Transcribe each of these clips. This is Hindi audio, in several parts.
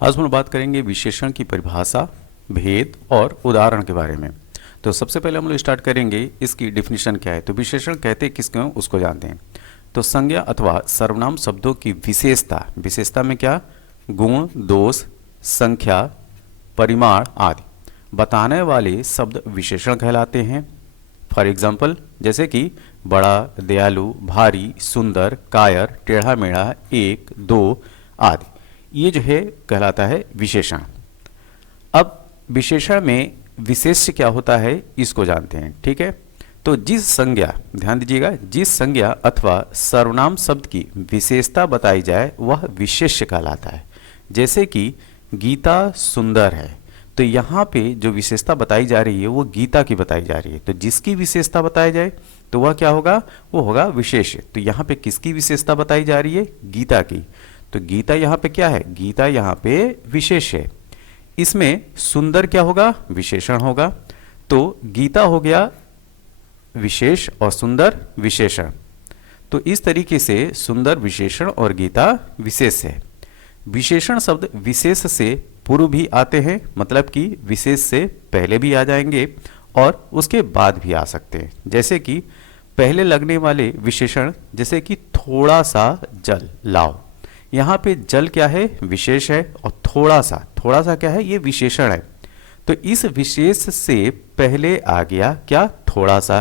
आज हम लोग बात करेंगे विशेषण की परिभाषा, भेद और उदाहरण के बारे में। तो सबसे पहले हम लोग स्टार्ट करेंगे इसकी डिफिनीशन क्या है। तो विशेषण कहते किसको हैं उसको जानते हैं। तो संज्ञा अथवा सर्वनाम शब्दों की विशेषता, विशेषता में क्या गुण, दोष, संख्या, परिमाण आदि बताने वाले शब्द विशेषण कहलाते हैं। फॉर एग्जाम्पल जैसे कि बड़ा, दयालु, भारी, सुंदर, कायर, टेढ़ा मेढ़ा, एक, दो आदि, ये जो है कहलाता है विशेषण। अब विशेषण में विशेष्य क्या होता है इसको जानते हैं, ठीक है। तो जिस संज्ञा, ध्यान दीजिएगा, जिस संज्ञा अथवा सर्वनाम शब्द की विशेषता बताई जाए वह विशेष्य कहलाता है। जैसे कि गीता सुंदर है, तो यहाँ पे जो विशेषता बताई जा रही है वो गीता की बताई जा रही है। तो जिसकी विशेषता बताई जाए तो वह क्या होगा, वो होगा विशेष्य। तो यहाँ पे किसकी विशेषता बताई जा रही है, गीता की। तो गीता यहाँ पे क्या है, गीता यहाँ पे विशेष है। इसमें सुंदर क्या होगा, विशेषण होगा। तो गीता हो गया विशेष और सुंदर विशेषण। तो इस तरीके से सुंदर विशेषण और गीता विशेष है। विशेषण शब्द विशेष से पूर्व भी आते हैं, मतलब कि विशेष से पहले भी आ जाएंगे और उसके बाद भी आ सकते हैं। जैसे कि पहले लगने वाले विशेषण, जैसे कि थोड़ा सा जल लाओ, यहाँ पे जल क्या है, विशेष है, और थोड़ा सा क्या है, ये विशेषण है। तो इस विशेष से पहले आ गया क्या, थोड़ा सा।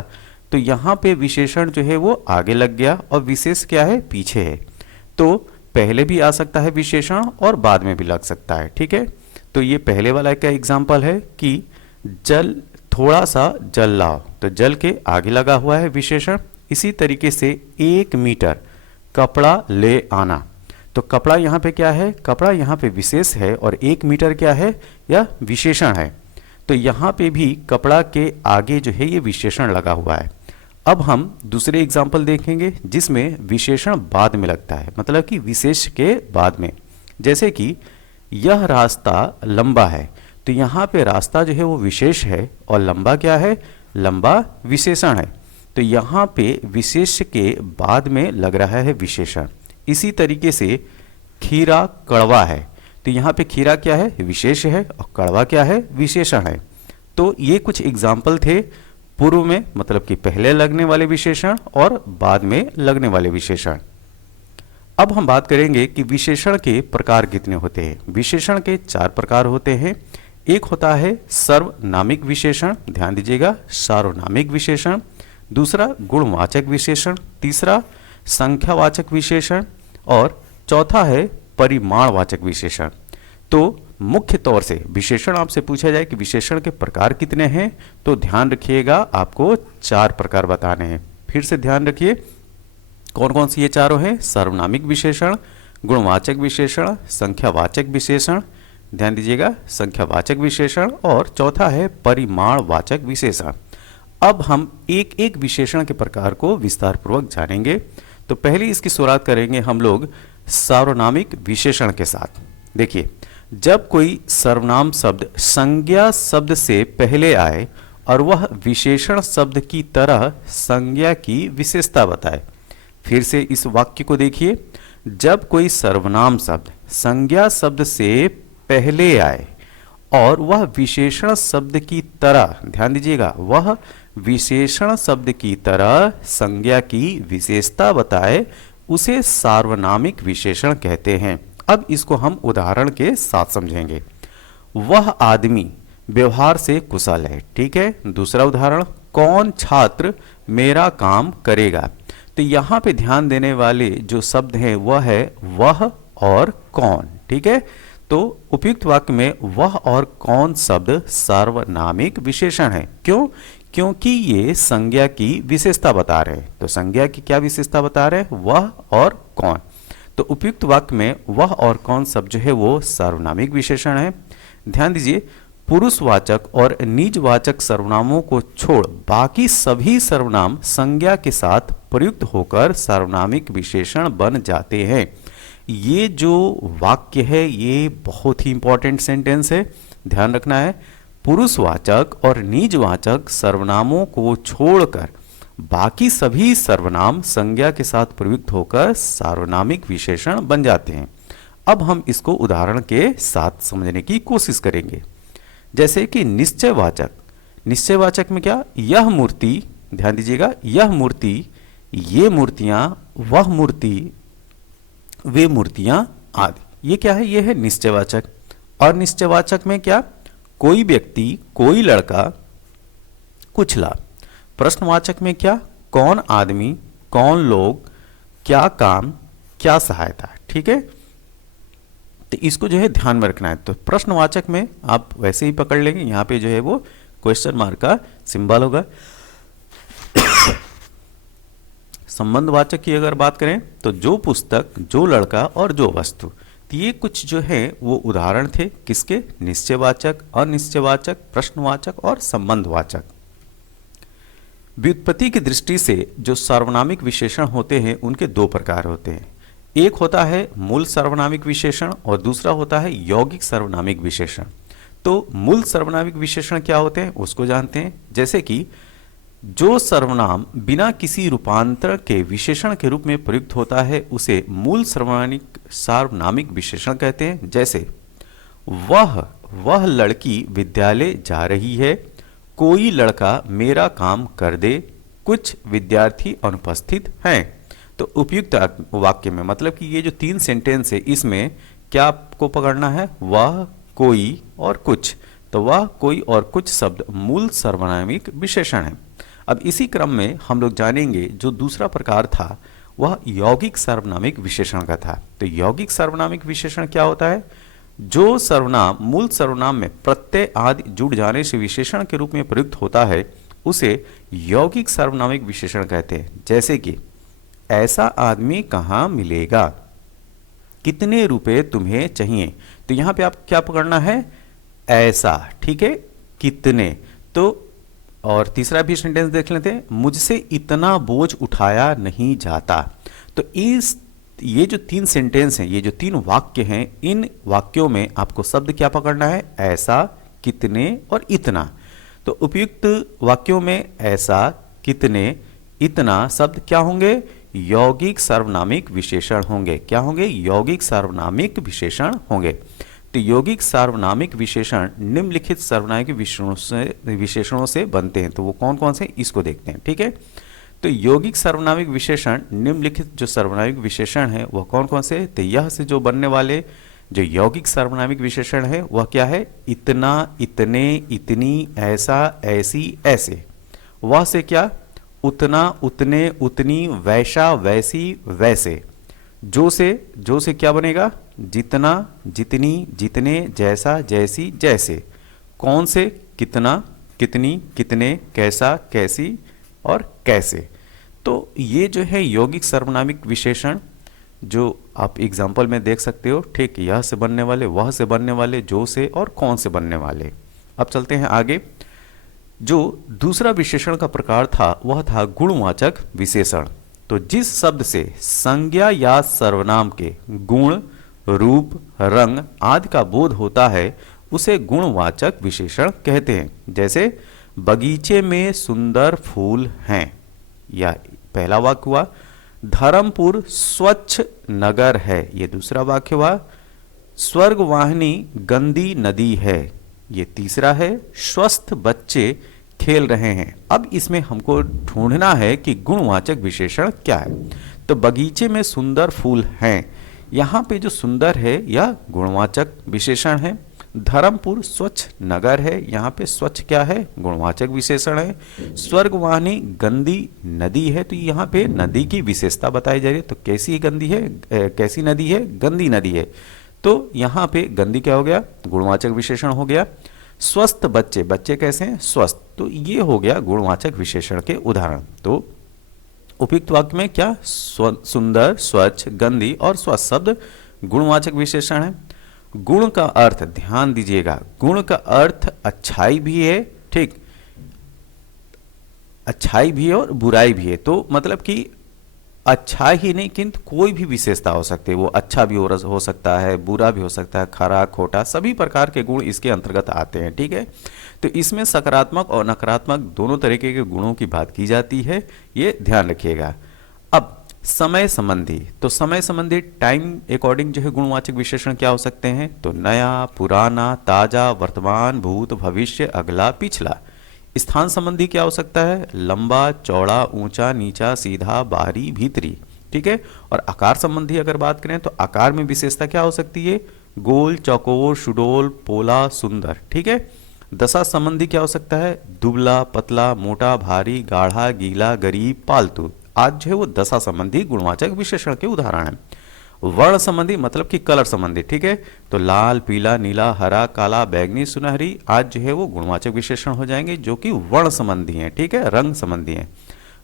तो यहाँ पे विशेषण जो है वो आगे लग गया और विशेष क्या है, पीछे है। तो पहले भी आ सकता है विशेषण और बाद में भी लग सकता है, ठीक है। तो ये पहले वाला का एग्जाम्पल है कि जल, थोड़ा सा जल लाओ, तो जल के आगे लगा हुआ है विशेषण। इसी तरीके से 1 मीटर कपड़ा ले आना, तो कपड़ा यहाँ पे क्या है, कपड़ा यहाँ पे विशेष है और 1 मीटर क्या है, यह विशेषण है। तो यहाँ पे भी कपड़ा के आगे जो है ये विशेषण लगा हुआ है। अब हम दूसरे एग्जाम्पल देखेंगे जिसमें विशेषण बाद में लगता है, मतलब कि विशेष के बाद में। जैसे कि यह रास्ता लंबा है, तो यहाँ पे रास्ता जो है वो विशेष है और लंबा क्या है, लंबा विशेषण है। तो यहाँ पे विशेष के बाद में लग रहा है विशेषण। इसी तरीके से खीरा कड़वा है, तो यहाँ पे खीरा क्या है, विशेष है, और कड़वा क्या है, विशेषण है। तो ये कुछ एग्जाम्पल थे पूर्व में, मतलब कि पहले लगने वाले विशेषण और बाद में लगने वाले विशेषण। अब हम बात करेंगे कि विशेषण के प्रकार कितने होते हैं। विशेषण के 4 प्रकार होते हैं। एक होता है सर्वनामिक विशेषण, ध्यान दीजिएगा, सार्वनामिक विशेषण। दूसरा गुणवाचक विशेषण। तीसरा संख्यावाचक विशेषण। और चौथा है परिमाणवाचक विशेषण। तो मुख्य तौर से विशेषण आपसे पूछा जाए कि विशेषण के प्रकार कितने हैं, तो ध्यान रखिएगा आपको 4 प्रकार बताने हैं। फिर से ध्यान रखिए कौन कौन सी ये चारों हैं, सर्वनामिक विशेषण, गुणवाचक विशेषण, संख्यावाचक विशेषण, ध्यान दीजिएगा संख्यावाचक विशेषण, और चौथा है परिमाणवाचक विशेषण। अब हम एक एक विशेषण के प्रकार को विस्तार पूर्वक जानेंगे। तो पहले इसकी शुरुआत करेंगे हम लोग सार्वनामिक विशेषण के साथ। देखिए, जब कोई सर्वनाम शब्द संज्ञा शब्द से पहले आए और वह विशेषण शब्द की तरह संज्ञा की विशेषता बताए। फिर से इस वाक्य को देखिए, जब कोई सर्वनाम शब्द संज्ञा शब्द से पहले आए और वह विशेषण शब्द की तरह, ध्यान दीजिएगा, वह विशेषण शब्द की तरह संज्ञा की विशेषता बताए, उसे सार्वनामिक विशेषण कहते हैं। अब इसको हम उदाहरण के साथ समझेंगे। वह आदमी व्यवहार से कुशल है, ठीक है। दूसरा उदाहरण, कौन छात्र मेरा काम करेगा। तो यहाँ पे ध्यान देने वाले जो शब्द हैं वह है वह और कौन, ठीक है। तो उपयुक्त वाक्य में वह और कौन शब्द सार्वनामिक विशेषण है। क्यों? क्योंकि ये संज्ञा की विशेषता बता रहे हैं। तो संज्ञा की क्या विशेषता बता रहे हैं, वह और कौन। तो उपयुक्त वाक्य में वह और कौन शब्द जो है वो सार्वनामिक विशेषण है। ध्यान दीजिए, पुरुषवाचक और निजवाचक सर्वनामों को छोड़ बाकी सभी सर्वनाम संज्ञा के साथ प्रयुक्त होकर सार्वनामिक विशेषण बन जाते हैं। ये जो वाक्य है ये बहुत ही इंपॉर्टेंट सेंटेंस है, ध्यान रखना है। पुरुषवाचक और निजवाचक सर्वनामों को छोड़कर बाकी सभी सर्वनाम संज्ञा के साथ प्रयुक्त होकर सार्वनामिक विशेषण बन जाते हैं। अब हम इसको उदाहरण के साथ समझने की कोशिश करेंगे। जैसे कि निश्चयवाचक, निश्चयवाचक में क्या, यह मूर्ति, ध्यान दीजिएगा, यह मूर्ति, ये मूर्तियां, वह मूर्ति, वे मूर्तियां आदि, ये क्या है, ये है निश्चयवाचक। और निश्चयवाचक में क्या, कोई व्यक्ति, कोई लड़का, कुछ लाभ। प्रश्नवाचक में क्या, कौन आदमी, कौन लोग, क्या काम, क्या सहायता। ठीक है, तो इसको जो है ध्यान में रखना है। तो प्रश्नवाचक में आप वैसे ही पकड़ लेंगे, यहां पे जो है वो क्वेश्चन मार्क का सिंबल होगा। संबंधवाचक की अगर बात करें तो जो पुस्तक, जो लड़का और जो वस्तु, तो ये कुछ जो है वो उदाहरण थे किसके, निश्चयवाचक, अनिश्चयवाचक, प्रश्नवाचक और संबंधवाचक। व्युत्पत्ति की दृष्टि से जो सार्वनामिक विशेषण होते हैं उनके दो प्रकार होते हैं। एक होता है मूल सार्वनामिक विशेषण और दूसरा होता है यौगिक सार्वनामिक विशेषण। तो मूल सार्वनामिक विशेषण क्या होते हैं उसको जानते हैं। जैसे कि जो सर्वनाम बिना किसी रूपांतर के विशेषण के रूप में प्रयुक्त होता है उसे मूल सार्वनामिक विशेषण कहते हैं। जैसे वह लड़की विद्यालय जा रही है, कोई लड़का मेरा काम कर दे, कुछ विद्यार्थी अनुपस्थित हैं। तो उपयुक्त वाक्य में मतलब कि ये जो तीन सेंटेंस है इसमें क्या आपको पकड़ना है, वह, कोई और कुछ। तो वह, कोई और कुछ शब्द मूल सार्वनामिक विशेषण है। अब इसी क्रम में हम लोग जानेंगे जो दूसरा प्रकार था वह यौगिक सार्वनामिक विशेषण का था। तो यौगिक सार्वनामिक विशेषण क्या होता है, जो सर्वनाम मूल सर्वनाम में प्रत्यय आदि जुड़ जाने से विशेषण के रूप में प्रयुक्त होता है उसे यौगिक सार्वनामिक विशेषण कहते हैं। जैसे कि ऐसा आदमी कहाँ मिलेगा, कितने रुपए तुम्हें चाहिए। तो यहां पे आप क्या पकड़ना है, ऐसा, ठीक है, कितने। तो और तीसरा भी सेंटेंस देख लेते हैं, मुझसे इतना बोझ उठाया नहीं जाता। तो ये जो तीन सेंटेंस हैं, ये जो तीन वाक्य हैं, इन वाक्यों में आपको शब्द क्या पकड़ना है, ऐसा, कितने और इतना। तो उपयुक्त वाक्यों में ऐसा, कितने, इतना शब्द क्या होंगे, यौगिक सार्वनामिक विशेषण होंगे। क्या होंगे, यौगिक सार्वनामिक विशेषण होंगे। तो यौगिक सार्वनामिक विशेषण निम्नलिखित सार्वनामिक विशेषणों से बनते हैं। तो वो कौन कौन से, इसको देखते हैं। ठीक है, तो यौगिक सार्वनामिक विशेषण, निम्नलिखित जो सार्वनामिक विशेषण है वह कौन कौन से, तो यह से जो बनने वाले जो यौगिक सार्वनामिक विशेषण है वह क्या है, इतना, इतने, इतनी, ऐसा, ऐसी, ऐसे। वह से क्या, उतना, उतने, उतनी, वैसा, वैसी, वैसे। जो से क्या बनेगा, जितना, जितनी, जितने, जैसा, जैसी, जैसे। कौन से, कितना, कितनी, कितने, कैसा, कैसी और कैसे। तो ये जो है यौगिक सार्वनामिक विशेषण जो आप एग्जाम्पल में देख सकते हो। ठीक, यह से बनने वाले, वह से बनने वाले, जो से और कौन से बनने वाले। अब चलते हैं आगे। जो दूसरा विशेषण का प्रकार था वह था गुणवाचक विशेषण। तो जिस शब्द से संज्ञा या सर्वनाम के गुण, रूप, रंग आदि का बोध होता है उसे गुणवाचक विशेषण कहते हैं। जैसे बगीचे में सुंदर फूल हैं, या पहला वाक्य हुआ। धर्मपुर स्वच्छ नगर है, ये दूसरा वाक्य हुआ। स्वर्गवाहिनी गंदी नदी है, ये तीसरा है। स्वस्थ बच्चे खेल रहे हैं। अब इसमें हमको ढूंढना है कि गुणवाचक विशेषण क्या है। तो बगीचे में सुंदर फूल हैं, यहाँ पे जो सुंदर है यह गुणवाचक विशेषण है। धर्मपुर स्वच्छ नगर है, यहाँ पे स्वच्छ क्या है, गुणवाचक विशेषण है। स्वर्गवाहिनी गंदी नदी है, तो यहाँ पे नदी की विशेषता बताई जा रही है। तो कैसी गंदी है, कैसी नदी है, गंदी नदी है। तो यहाँ पे गंदी क्या हो गया, गुणवाचक विशेषण हो गया। स्वस्थ बच्चे, बच्चे कैसे हैं, स्वस्थ। तो ये हो गया गुणवाचक विशेषण के उदाहरण। तो उपयुक्त वाक्य में क्या, सुंदर, स्वच्छ, गंदी और स्वस्थ शब्द गुणवाचक विशेषण है। गुण का अर्थ ध्यान दीजिएगा, गुण का अर्थ अच्छाई भी है, ठीक, अच्छाई भी है और बुराई भी है। तो मतलब कि अच्छा ही नहीं किंतु कोई भी विशेषता हो सकती है, वो अच्छा भी हो सकता है, बुरा भी हो सकता है, खरा, खोटा, सभी प्रकार के गुण इसके अंतर्गत आते हैं। ठीक है, तो इसमें सकारात्मक और नकारात्मक दोनों तरीके के गुणों की बात की जाती है, ये ध्यान रखिएगा। अब समय संबंधी, तो समय संबंधी टाइम अकॉर्डिंग जो है गुणवाचक विशेषण क्या हो सकते हैं? तो नया, पुराना, ताजा, वर्तमान, भूत, भविष्य, अगला, पिछला। स्थान संबंधी क्या हो सकता है? लंबा, चौड़ा, ऊंचा, नीचा, सीधा, बाहरी, भीतरी। ठीक है। और आकार संबंधी अगर बात करें तो आकार में विशेषता क्या हो सकती है? गोल, चौकोर, सुडोल, पोला, सुंदर। ठीक है। दशा संबंधी क्या हो सकता है? दुबला, पतला, मोटा, भारी, गाढ़ा, गीला, गरीब, पालतू। आज जो है वो दशा संबंधी गुणवाचक विशेषण के उदाहरण है। वर्ण संबंधी मतलब कि कलर संबंधी। ठीक है। तो लाल, पीला, नीला, हरा, काला, बैंगनी, सुनहरी, आज जो है वो गुणवाचक विशेषण हो जाएंगे जो कि वर्ण संबंधी हैं। ठीक है, रंग संबंधी हैं।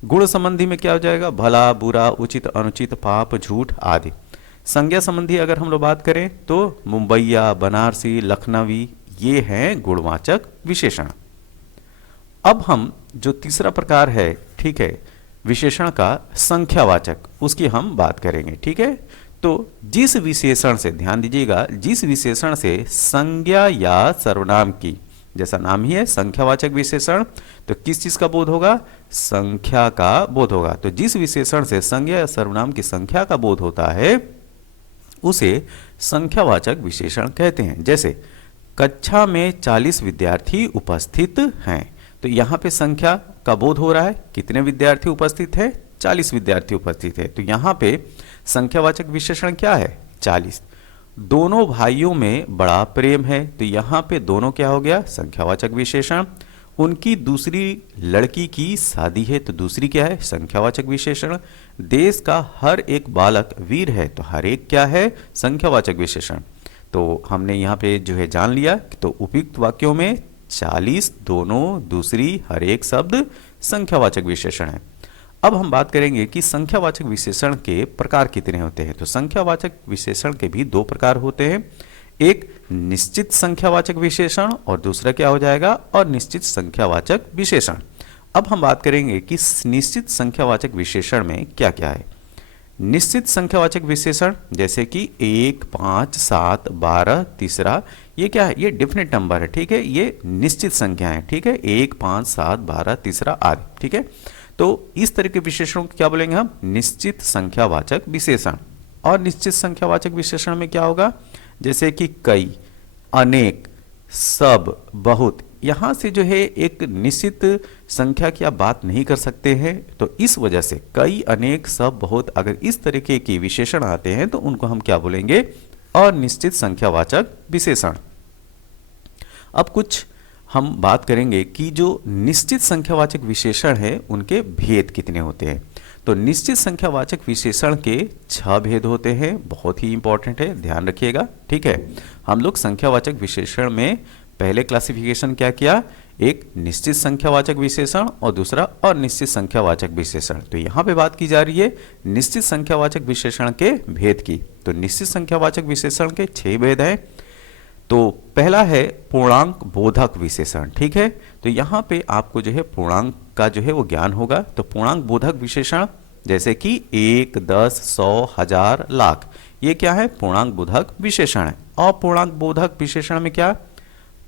गुण संबंधी में क्या हो जाएगा? भला, बुरा, उचित, अनुचित, पाप, झूठ आदि। संज्ञा संबंधी अगर हम लोग बात करें तो मुंबईया, बनारसी, लखनवी, ये हैं गुणवाचक विशेषण। अब हम जो तीसरा प्रकार है, ठीक है, विशेषण का संख्यावाचक, उसकी हम बात करेंगे। ठीक है। तो जिस विशेषण से, ध्यान दीजिएगा, जिस विशेषण से संज्ञा या सर्वनाम की, जैसा नाम ही है संख्यावाचक विशेषण, तो किस चीज का बोध होगा? संख्या का बोध होगा। तो जिस विशेषण से संज्ञा या सर्वनाम की संख्या का बोध होता है उसे संख्यावाचक विशेषण कहते हैं। जैसे कक्षा में 40 विद्यार्थी उपस्थित हैं, तो यहाँ पे संख्या का बोध हो रहा है। कितने विद्यार्थी उपस्थित है? 40 विद्यार्थी उपस्थित है। तो यहाँ पे संख्यावाचक विशेषण क्या है? 40। दोनों भाइयों में बड़ा प्रेम है, तो यहाँ पे दोनों क्या हो गया? संख्यावाचक विशेषण। उनकी दूसरी लड़की की शादी है, तो दूसरी क्या है? संख्यावाचक विशेषण। देश का हर एक बालक वीर है, तो हर एक क्या है? संख्यावाचक विशेषण। तो हमने यहाँ पे जो है जान लिया कि तो उपयुक्त वाक्यों में 40, दोनों, दूसरी, हर एक शब्द संख्यावाचक विशेषण है। अब हम बात करेंगे कि संख्यावाचक विशेषण के प्रकार कितने होते हैं। तो संख्यावाचक विशेषण के भी 2 प्रकार होते हैं। एक निश्चित संख्यावाचक विशेषण और दूसरा क्या हो जाएगा? अनिश्चित संख्यावाचक विशेषण। अब हम बात करेंगे कि निश्चित संख्यावाचक विशेषण में क्या क्या है। निश्चित संख्यावाचक विशेषण जैसे कि 1, 5, 7, 12, तीसरा, ये क्या है? ये डेफिनेट नंबर है। ठीक है, ये निश्चित संख्या है। ठीक है, 1, 5, 7, 12, तीसरा आदि। ठीक है। तो इस तरह के विशेषणों को क्या बोलेंगे हम? निश्चित संख्यावाचक विशेषण। और निश्चित संख्यावाचक विशेषण में क्या होगा? जैसे कि कई, अनेक, सब, बहुत। यहां से जो है एक निश्चित संख्या की आप बात नहीं कर सकते हैं, तो इस वजह से कई, अनेक, सब, बहुत, अगर इस तरीके की विशेषण आते हैं तो उनको हम क्या बोलेंगे? अनिश्चित संख्यावाचक विशेषण। अब कुछ हम बात करेंगे कि जो निश्चित संख्यावाचक विशेषण है उनके भेद कितने होते हैं। तो निश्चित संख्यावाचक विशेषण के 6 भेद होते हैं। बहुत ही इंपॉर्टेंट है, ध्यान रखिएगा। ठीक है। हम लोग संख्यावाचक विशेषण में पहले क्लासिफिकेशन क्या किया? एक निश्चित संख्यावाचक विशेषण और दूसरा अनिश्चित संख्यावाचक विशेषण। तो यहाँ पे बात की जा रही है निश्चित संख्यावाचक विशेषण के भेद की। तो निश्चित संख्यावाचक विशेषण के 6 भेद हैं। तो पहला है पूर्णांक बोधक विशेषण। ठीक है। तो यहाँ पे आपको जो है पूर्णांक का जो है वो ज्ञान होगा। तो पूर्णांक बोधक विशेषण जैसे कि 1, 10, 100, 1000, लाख, ये क्या है? पूर्णांक बोधक विशेषण है। अपूर्णांक बोधक विशेषण में क्या?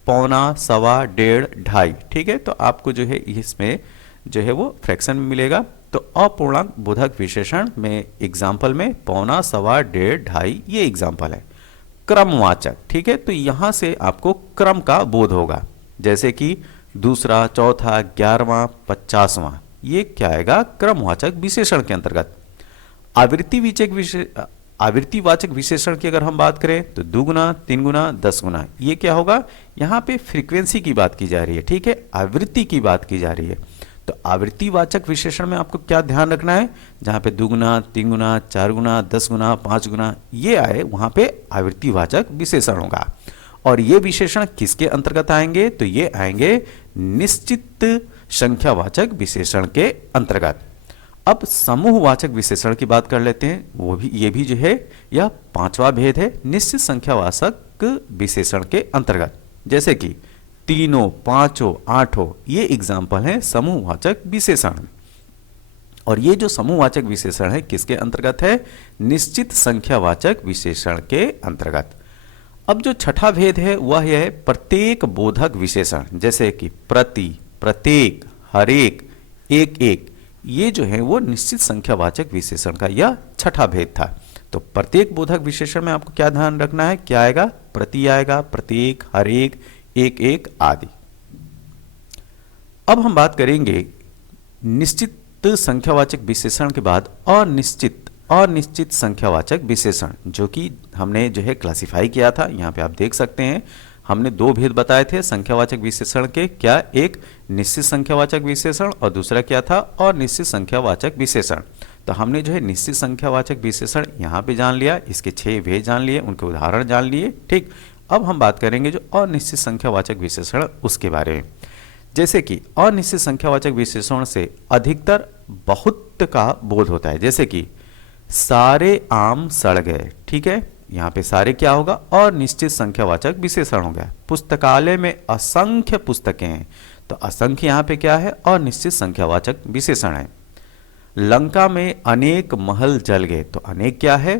पौना, सवा, डेढ़, ढाई। ठीक है। तो आपको जो है इसमें जो है वो फ्रैक्शन में मिलेगा। तो अपूर्णांक बोधक विशेषण में एग्जाम्पल में पौना, सवा, डेढ़, ढाई, ये एग्जाम्पल है। क्रमवाचक। ठीक है। तो यहां से आपको क्रम का बोध होगा, जैसे कि दूसरा, चौथा, 11वां, 50वां, ये क्या आएगा? क्रमवाचक विशेषण के अंतर्गत। आवृत्तिवाचक विशेषण की अगर हम बात करें तो 2 गुना, 3 गुना, 10 गुना, ये क्या होगा? यहाँ पे फ्रीक्वेंसी की बात की जा रही है। ठीक है, आवृत्ति की बात की जा रही है। तो आवृत्तिवाचक विशेषण में आपको क्या ध्यान रखना है? जहाँ पे 2 गुना, 3 गुना, 4 गुना, 10 गुना, 5 गुना, ये आए, वहाँ पे आवृत्तिवाचक विशेषण होगा। और ये विशेषण किसके अंतर्गत आएंगे? तो ये आएंगे निश्चित संख्यावाचक विशेषण के अंतर्गत। अब समूहवाचक विशेषण की बात कर लेते हैं। वो भी, ये भी जो है यह 5वां भेद है निश्चित संख्यावाचक विशेषण के अंतर्गत। जैसे कि तीनों, पांचों, आठों, ये एग्जाम्पल हैं समूहवाचक विशेषण। और ये जो समूहवाचक विशेषण है किसके अंतर्गत है? निश्चित संख्यावाचक विशेषण के अंतर्गत। अब जो छठा भेद है वह है प्रत्येक बोधक विशेषण, जैसे कि प्रति, प्रत्येक, हरेक, एक एक, ये जो है वो निश्चित संख्यावाचक विशेषण का यह छठा भेद था। तो प्रत्येक बोधक विशेषण में आपको क्या ध्यान रखना है, क्या आएगा, प्रति आएगा, प्रत्येक, हर एक, एक एक आदि। अब हम बात करेंगे निश्चित संख्यावाचक विशेषण के बाद अनिश्चित संख्यावाचक विशेषण, जो कि हमने जो है क्लासिफाई किया था। यहाँ पे आप देख सकते हैं हमने दो भेद बताए थे संख्यावाचक विशेषण के, क्या, एक निश्चित संख्यावाचक विशेषण और दूसरा क्या था, अनिश्चित संख्यावाचक विशेषण। तो हमने जो है निश्चित संख्यावाचक विशेषण यहाँ पे जान लिया, इसके 6 भेद जान लिए, उनके उदाहरण जान लिए, ठीक। अब हम बात करेंगे जो अनिश्चित संख्यावाचक विशेषण उसके बारे में। जैसे कि अनिश्चित संख्यावाचक विशेषण से अधिकतर बहुत का बोध होता है, जैसे कि सारे आम सड़ गए, ठीक है। यहाँ पे सारे क्या होगा, अनिश्चित संख्यावाचक विशेषण हो गया। पुस्तकालय में असंख्य पुस्तकें हैं, तो असंख्य यहाँ पे क्या है, अनिश्चित संख्यावाचक विशेषण है। लंका में अनेक महल जल गए, तो अनेक क्या है,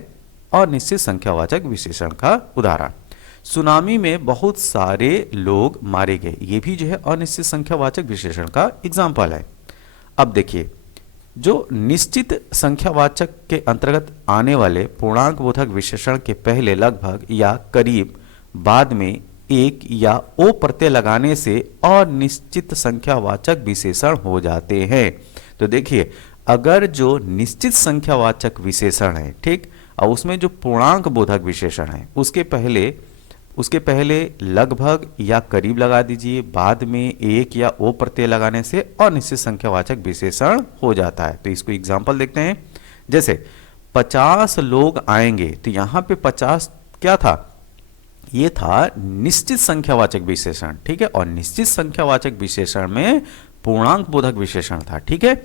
अनिश्चित संख्यावाचक विशेषण का उदाहरण। सुनामी में बहुत सारे लोग मारे गए, ये भी जो है अनिश्चित संख्यावाचक विशेषण का एग्जाम्पल है। अब देखिए, जो निश्चित संख्यावाचक के अंतर्गत आने वाले पूर्णांक बोधक विशेषण के पहले लगभग या करीब बाद में एक या ओ प्रत्यय लगाने से अनिश्चित संख्यावाचक विशेषण हो जाते हैं। तो देखिए, अगर जो निश्चित संख्यावाचक विशेषण है, ठीक, और उसमें जो पूर्णांक बोधक विशेषण है उसके पहले लगभग या करीब लगा दीजिए, बाद में एक या ओ प्रत्यय लगाने से अनिश्चित संख्यावाचक विशेषण हो जाता है। तो इसको एग्जांपल देखते हैं। जैसे 50 लोग आएंगे, तो यहाँ पे 50 क्या था, ये था निश्चित संख्यावाचक विशेषण, ठीक है। और निश्चित संख्यावाचक विशेषण में पूर्णांक बोधक विशेषण था, ठीक है।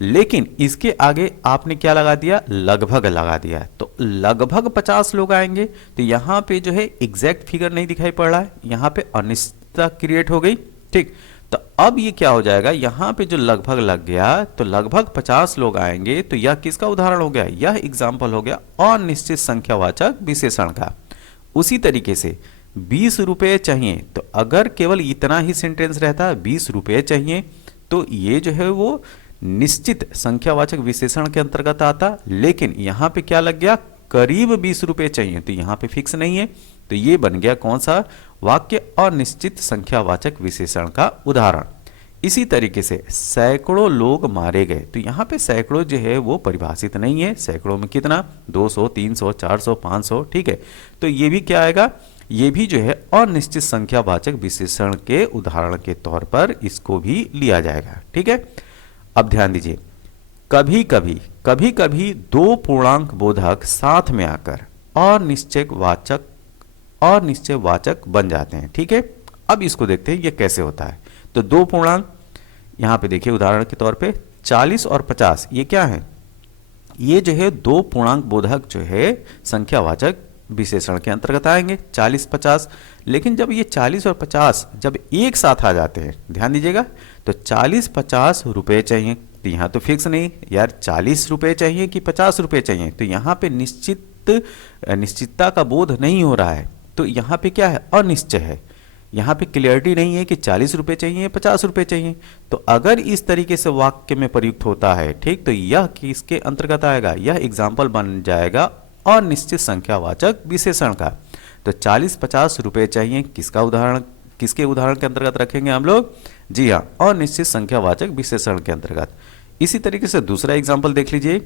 लेकिन इसके आगे आपने क्या लगा दिया, लगभग लगा दिया। तो लगभग 50 लोग आएंगे, तो यहाँ पे जो है एग्जैक्ट फिगर नहीं दिखाई पड़ रहा है, यहाँ पे अनिश्चितता क्रिएट हो गई, ठीक। तो अब ये क्या हो जाएगा, यहाँ पे जो लगभग लग गया, तो लगभग 50 लोग आएंगे, तो यह किसका उदाहरण हो गया, यह एग्जाम्पल हो गया अनिश्चित संख्यावाचक विशेषण का। उसी तरीके से 20 रुपये चाहिए, तो अगर केवल इतना ही सेंटेंस रहता 20 रुपये चाहिए, तो ये जो है वो निश्चित संख्यावाचक विशेषण के अंतर्गत आता। लेकिन यहाँ पे क्या लग गया, करीब 20 रुपये चाहिए, तो यहाँ पे फिक्स नहीं है, तो ये बन गया कौन सा वाक्य, अनिश्चित संख्यावाचक विशेषण का उदाहरण। इसी तरीके से सैकड़ों लोग मारे गए, तो यहाँ पे सैकड़ों जो है वो परिभाषित नहीं है, सैकड़ों में कितना, 200, 300, 400, 500, ठीक है। तो ये भी क्या आएगा, ये भी जो है अनिश्चित संख्यावाचक विशेषण के उदाहरण के तौर पर इसको भी लिया जाएगा, ठीक है। अब ध्यान दीजिए, कभी कभी दो पूर्णांक बोधक साथ में आकर अनिश्चयवाचक बन जाते हैं, ठीक है। अब इसको देखते हैं ये कैसे होता है। तो दो पूर्णांक, यहाँ पे देखिए उदाहरण के तौर पे 40 और 50, ये क्या है, ये जो है दो पूर्णांक बोधक जो है संख्यावाचक विशेषण के अंतर्गत आएंगे, 40 50। लेकिन जब ये 40 और 50 जब एक साथ आ जाते हैं, ध्यान दीजिएगा, तो 40-50 रुपये चाहिए, तो यहाँ तो फिक्स नहीं यार, 40 रुपये चाहिए कि 50 रुपये चाहिए, तो यहाँ पे निश्चितता का बोध नहीं हो रहा है। तो यहाँ पे क्या है, अनिश्चय है, यहाँ पे क्लियरिटी नहीं है कि 40 रुपये चाहिए 50 रुपये चाहिए। तो अगर इस तरीके से वाक्य में प्रयुक्त होता है, ठीक, तो यह किसके अंतर्गत आएगा, यह एग्जाम्पल बन जाएगा अनिश्चित संख्यावाचक विशेषण का। तो 40-50 रुपये चाहिए, किसके उदाहरण के अंतर्गत रखेंगे हम लोग, जी हाँ, अनिश्चित संख्यावाचक विशेषण के अंतर्गत। इसी तरीके से दूसरा एग्जाम्पल देख लीजिए,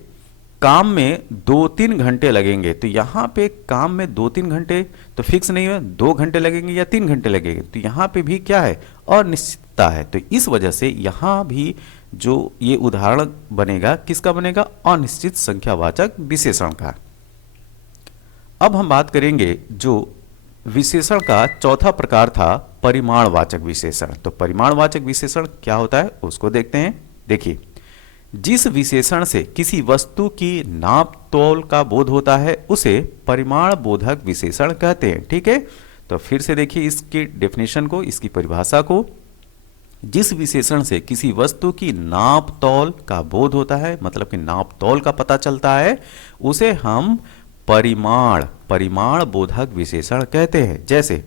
काम में 2-3 घंटे लगेंगे, तो यहाँ पे काम में 2-3 घंटे तो फिक्स नहीं है, 2 घंटे लगेंगे या 3 घंटे लगेंगे, तो यहाँ पे भी क्या है, अनिश्चितता है। तो इस वजह से यहाँ भी जो ये उदाहरण बनेगा, किसका बनेगा, अनिश्चित संख्यावाचक विशेषण का। अब हम बात करेंगे जो विशेषण का चौथा प्रकार था, परिमाणवाचक विशेषण। तो परिमाणवाचक विशेषण क्या होता है उसको देखते हैं। देखिए, जिस विशेषण से किसी वस्तु की नाप तोल का बोध होता है उसे परिमाण बोधक विशेषण कहते हैं, ठीक है। तो फिर से देखिए इसकी डेफिनेशन को, इसकी परिभाषा को, जिस विशेषण से किसी वस्तु की नाप तोल का बोध होता है, मतलब कि नाप तोल का पता चलता है, उसे हम परिमाण बोधक विशेषण कहते हैं। जैसे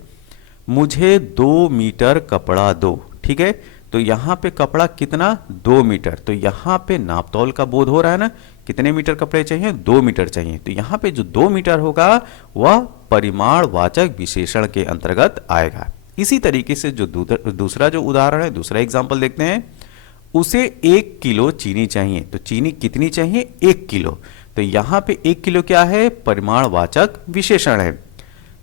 मुझे 2 मीटर कपड़ा दो, ठीक है। तो यहाँ पे कपड़ा कितना 2 मीटर, तो यहाँ पे नापतोल का बोध हो रहा है ना, कितने मीटर कपड़े चाहिए 2 मीटर चाहिए। तो यहाँ पे जो 2 मीटर होगा वह परिमाणवाचक विशेषण के अंतर्गत आएगा। इसी तरीके से जो दूसरा जो उदाहरण है, दूसरा एग्जाम्पल देखते हैं। उसे 1 किलो चीनी चाहिए, तो चीनी कितनी चाहिए 1 किलो, तो यहाँ पे 1 किलो क्या है परिमाणवाचक विशेषण है।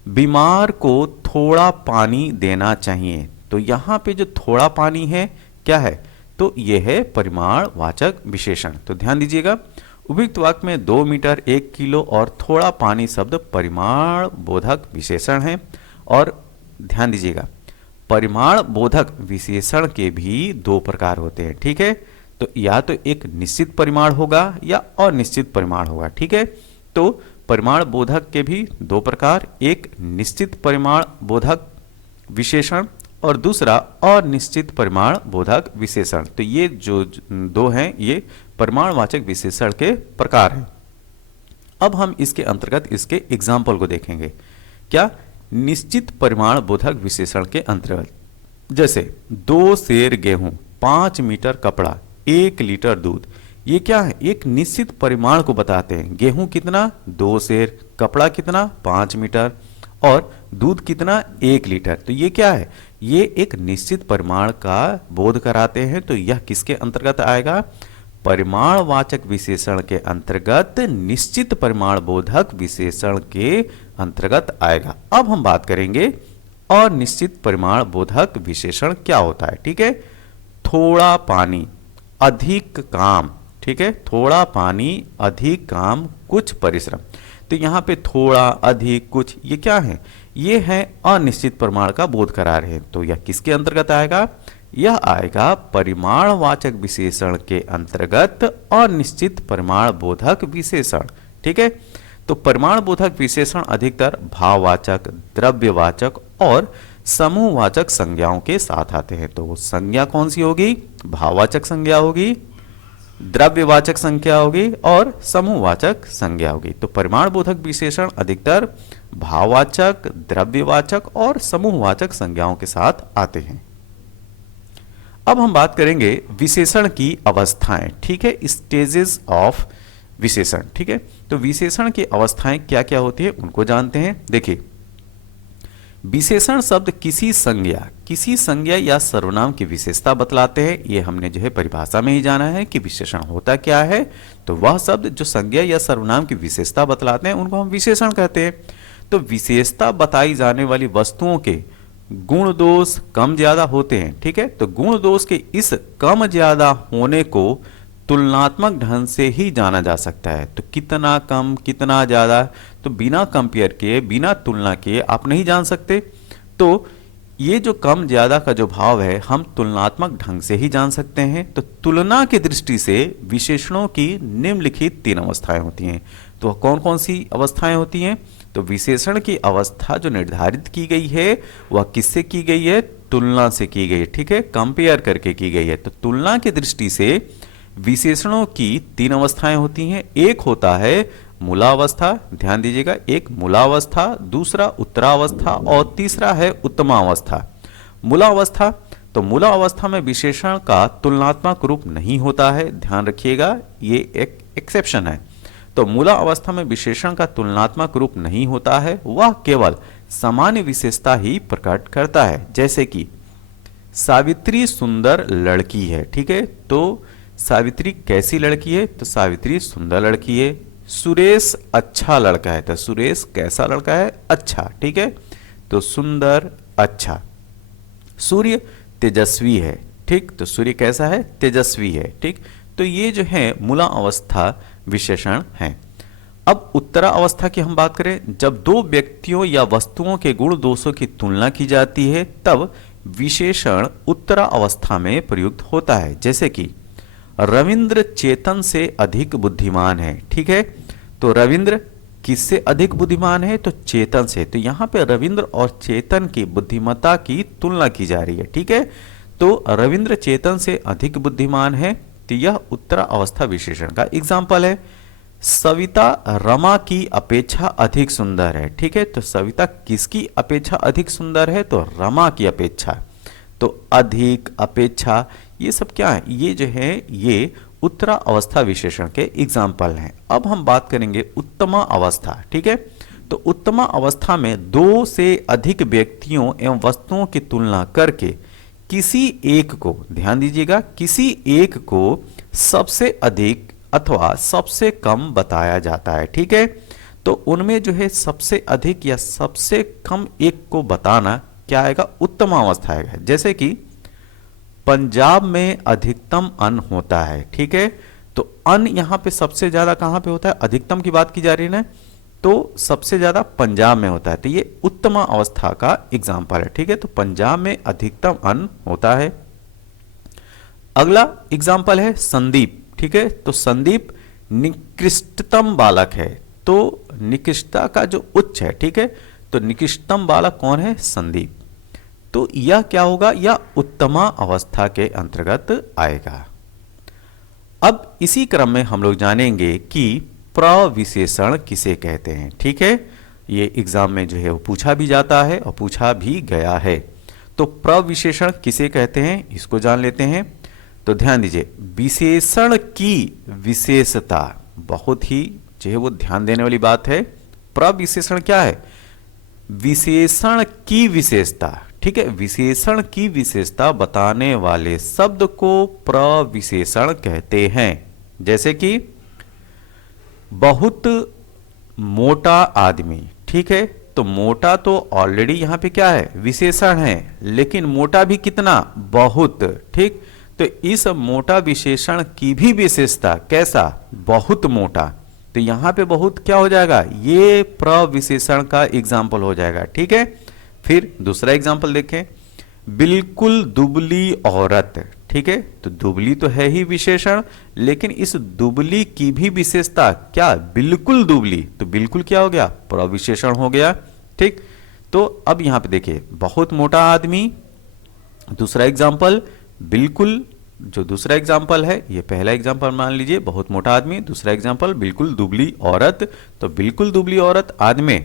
बीमार को थोड़ा पानी देना चाहिए, तो यहाँ पे जो थोड़ा पानी है क्या है, तो यह है परिमाणवाचक विशेषण। तो ध्यान दीजिएगा, उपयुक्त वाक्य में 2 मीटर 1 किलो और थोड़ा पानी शब्द परिमाण बोधक विशेषण है। और ध्यान दीजिएगा, परिमाण बोधक विशेषण के भी 2 प्रकार होते हैं, ठीक है। तो या तो एक निश्चित परिमाण होगा या अनिश्चित परिमाण होगा, ठीक है। तो परिमाण बोधक के भी 2 प्रकार, एक निश्चित परिमाण बोधक विशेषण और दूसरा अनिश्चित परिमाण बोधक विशेषण। तो ये जो 2 हैं ये परिमाणवाचक विशेषण के प्रकार हैं। अब हम इसके अंतर्गत इसके एग्जाम्पल को देखेंगे। क्या निश्चित परिमाण बोधक विशेषण के अंतर्गत, जैसे 2 सेर गेहूं, 5 मीटर कपड़ा, 1 लीटर दूध, ये क्या है एक निश्चित परिमाण को बताते हैं। गेहूं कितना 2 सेर, कपड़ा कितना 5 मीटर और दूध कितना 1 लीटर। तो ये क्या है, ये एक निश्चित परिमाण का बोध कराते हैं। तो यह किसके अंतर्गत आएगा, परिमाणवाचक विशेषण के अंतर्गत निश्चित परिमाण बोधक विशेषण के अंतर्गत आएगा। अब हम बात करेंगे अनिश्चित परिमाण बोधक विशेषण क्या होता है, ठीक है। थोड़ा पानी अधिक काम, ठीक है, थोड़ा पानी अधिक काम कुछ परिश्रम। तो यहाँ पे थोड़ा अधिक कुछ ये क्या है, ये है अनिश्चित परिमाण का बोध करा रहे हैं। तो यह किसके अंतर्गत आएगा, यह आएगा परिमाणवाचक विशेषण के अंतर्गत अनिश्चित परिमाण बोधक विशेषण, ठीक है। तो परिमाण बोधक विशेषण अधिकतर भाववाचक, द्रव्यवाचक और समूहवाचक संज्ञाओं के साथ आते हैं। तो वो संज्ञा कौन सी होगी, भाववाचक संज्ञा होगी, द्रव्यवाचक संज्ञा होगी और समूहवाचक संज्ञा होगी। तो परिमाण बोधक विशेषण अधिकतर भाववाचक, द्रव्यवाचक और समूहवाचक संज्ञाओं के साथ आते हैं। अब हम बात करेंगे विशेषण की अवस्थाएं, ठीक है, स्टेजेस ऑफ विशेषण, ठीक है। तो विशेषण की अवस्थाएं क्या क्या होती है उनको जानते हैं। देखिए, विशेषण शब्द किसी संज्ञा या सर्वनाम की विशेषता बतलाते हैं। ये हमने जो है परिभाषा में ही जाना है कि विशेषण होता क्या है। तो वह शब्द जो संज्ञा या सर्वनाम की विशेषता बतलाते हैं उनको हम विशेषण कहते हैं। तो विशेषता बताई जाने वाली वस्तुओं के गुण दोष कम ज्यादा होते हैं, ठीक है। तो गुण दोष के इस कम ज्यादा होने को तुलनात्मक ढंग से ही जाना जा सकता है। तो कितना कम कितना ज्यादा, तो बिना कंपेयर किए बिना तुलना किए आप नहीं जान सकते। तो ये जो कम ज्यादा का जो भाव है हम तुलनात्मक ढंग से ही जान सकते हैं। तो तुलना की दृष्टि से विशेषणों की निम्नलिखित 3 अवस्थाएं होती हैं। तो कौन कौन सी अवस्थाएं होती हैं, तो विशेषण की अवस्था जो निर्धारित की गई है वह किससे की गई है, तुलना से की गई है, ठीक है, कंपेयर करके की गई है। तो तुलना की दृष्टि से विशेषणों की 3 अवस्थाएं होती हैं। एक होता है मूलावस्था, ध्यान दीजिएगा, एक मूलावस्था, दूसरा उत्तरावस्था और तीसरा है उत्तमावस्था। मूलावस्था, तो मूलावस्था में विशेषण का तुलनात्मक रूप नहीं होता है, ध्यान रखिएगा, ये एक एक्सेप्शन है। तो मूला अवस्था में विशेषण का तुलनात्मक रूप नहीं होता है, वह केवल सामान्य विशेषता ही प्रकट करता है। जैसे कि सावित्री सुंदर लड़की है, ठीक है, तो सावित्री कैसी लड़की है, तो सावित्री सुंदर लड़की है। सुरेश अच्छा लड़का है, तो सुरेश कैसा लड़का है, अच्छा, ठीक है, तो सुंदर अच्छा। सूर्य तेजस्वी है, ठीक, तो सूर्य कैसा है, तेजस्वी है, ठीक। तो ये जो है मूला अवस्था विशेषण हैं। अब उत्तरा अवस्था की हम बात करें, जब 2 व्यक्तियों या वस्तुओं के गुण दोषों की तुलना की जाती है तब विशेषण उत्तरा अवस्था में प्रयुक्त होता है। जैसे कि रविंद्र चेतन से अधिक बुद्धिमान है, ठीक है, तो रविंद्र किससे अधिक बुद्धिमान है, तो चेतन से। तो यहाँ पे रविंद्र और चेतन की बुद्धिमत्ता की तुलना की जा रही है, ठीक है। तो रविंद्र चेतन से अधिक बुद्धिमान है, तो यह उत्तरा अवस्था विशेषण का एग्जाम्पल है। सविता रमा की अपेक्षा अधिक सुंदर है, ठीक है, तो सविता किसकी अपेक्षा अधिक सुंदर है, तो रमा की अपेक्षा। तो अधिक, अपेक्षा, ये सब क्या है, ये जो है ये उत्तरा अवस्था विशेषण के एग्जाम्पल हैं। अब हम बात करेंगे उत्तमा अवस्था। ठीक है, तो उत्तमा अवस्था में दो से अधिक व्यक्तियों एवं वस्तुओं की तुलना करके किसी एक को, ध्यान दीजिएगा, किसी एक को सबसे अधिक अथवा सबसे कम बताया जाता है। ठीक है, तो उनमें जो है सबसे अधिक या सबसे कम एक को बताना क्या आएगा, उत्तम अवस्था आएगा। जैसे कि पंजाब में अधिकतम अन्न होता है। ठीक है, तो अन्न यहां पे सबसे ज्यादा कहां पे होता है, अधिकतम की बात की जा रही है ना, तो सबसे ज्यादा पंजाब में होता है, तो ये उत्तम अवस्था का एग्जाम्पल है। ठीक है, तो पंजाब में अधिकतम अन्न होता है। अगला एग्जाम्पल है संदीप। ठीक है, तो संदीप निकृष्टतम बालक है, तो निकृष्टता का जो उच्च है। ठीक है, तो निकृष्टतम बालक कौन है, संदीप। तो यह क्या होगा, यह उत्तमा अवस्था के अंतर्गत आएगा। अब इसी क्रम में हम लोग जानेंगे कि प्रविशेषण किसे कहते हैं। ठीक है, ये एग्जाम में जो है वो पूछा भी जाता है और पूछा भी गया है। तो प्रविशेषण किसे कहते हैं, इसको जान लेते हैं। तो ध्यान दीजिए, विशेषण की विशेषता, बहुत ही जो है वो ध्यान देने वाली बात है। प्रविशेषण क्या है, विशेषण की विशेषता। ठीक है, विशेषण की विशेषता बताने वाले शब्द को प्रविशेषण कहते हैं। जैसे कि बहुत मोटा आदमी। ठीक है, तो मोटा तो ऑलरेडी यहां पे क्या है, विशेषण है, लेकिन मोटा भी कितना, बहुत। ठीक, तो इस मोटा विशेषण की भी विशेषता कैसा, बहुत मोटा, तो यहां पे बहुत क्या हो जाएगा, ये प्रविशेषण का एग्जाम्पल हो जाएगा। ठीक है, फिर दूसरा एग्जाम्पल देखें, बिल्कुल दुबली औरत। ठीक है, तो दुबली तो है ही विशेषण, लेकिन इस दुबली की भी विशेषता क्या, बिल्कुल दुबली, तो बिल्कुल क्या हो गया, प्रविशेषण हो गया। ठीक, तो अब यहां पे देखिए, बहुत मोटा आदमी, दूसरा एग्जाम्पल बिल्कुल, जो दूसरा एग्जाम्पल है, ये पहला एग्जाम्पल मान लीजिए बहुत मोटा आदमी, दूसरा एग्जाम्पल बिल्कुल दुबली औरत। तो बिल्कुल दुबली औरत आदमी,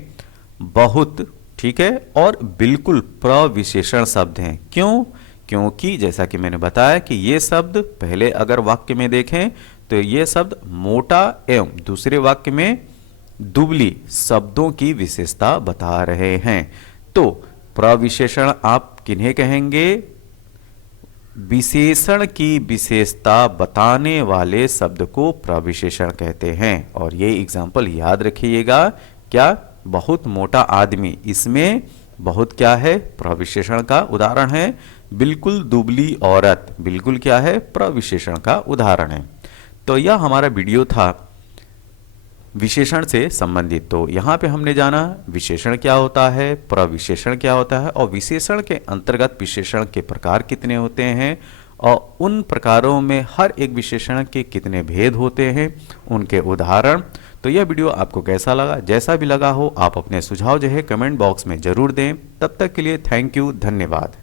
बहुत, ठीक है, और बिल्कुल प्रविशेषण शब्द हैं। क्यों, क्योंकि जैसा कि मैंने बताया कि ये शब्द पहले अगर वाक्य में देखें तो ये शब्द मोटा एवं दूसरे वाक्य में दुबली शब्दों की विशेषता बता रहे हैं। तो प्रविशेषण आप किन्हें कहेंगे, विशेषण की विशेषता बताने वाले शब्द को प्रविशेषण कहते हैं। और ये एग्जाम्पल याद रखिएगा, क्या, बहुत मोटा आदमी, इसमें बहुत क्या है, प्रविशेषण का उदाहरण है। बिल्कुल दुबली औरत, बिल्कुल क्या है, प्रविशेषण का उदाहरण है। तो यह हमारा वीडियो था विशेषण से संबंधित। तो यहाँ पे हमने जाना विशेषण क्या होता है, प्रविशेषण क्या होता है, और विशेषण के अंतर्गत विशेषण के प्रकार कितने होते हैं, और उन प्रकारों में हर एक विशेषण के कितने भेद होते हैं, उनके उदाहरण। तो यह वीडियो आपको कैसा लगा, जैसा भी लगा हो आप अपने सुझाव जो है कमेंट बॉक्स में जरूर दें। तब तक के लिए थैंक यू, धन्यवाद।